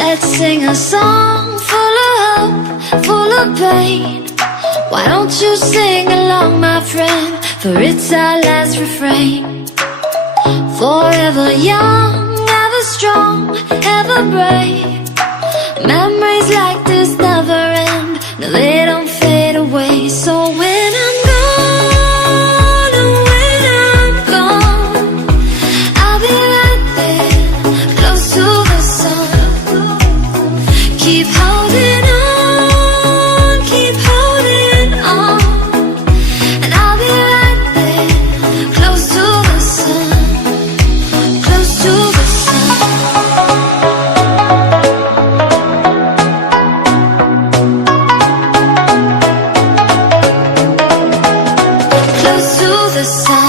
Let's sing a song full of hope, full of pain. Why don't you sing along, my friend? For it's our last refrain. Forever young, ever strong, ever brave. Memories like this never end. No, they don't fade away. So when I'm gone, oh, when I'm gone, I'll be right there, close to the sun. Keep holding on, keep holding on, and I'll be right there, close to the sun, close to the sun. Close to the sun.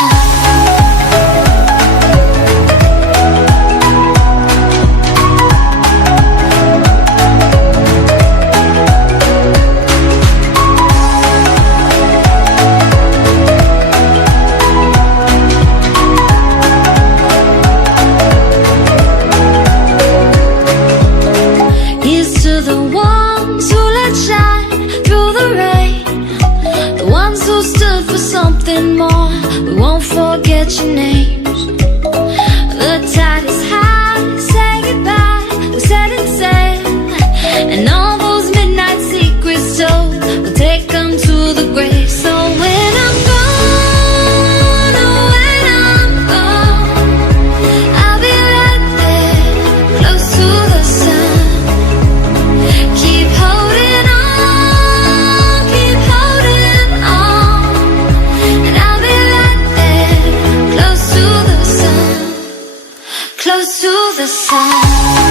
Here's to the ones who let shine through the rain, the ones who stood for something more. We won't forget your names. The tide is high, say goodbye, we set it sail, and all those midnight secrets told, we'll take them to the grave. So when I'm gone, oh, when I'm gone, I'll be right there, close to the sun. Keep holding on, keep holding on, and I'll be right there, close to the sun, close to the sun.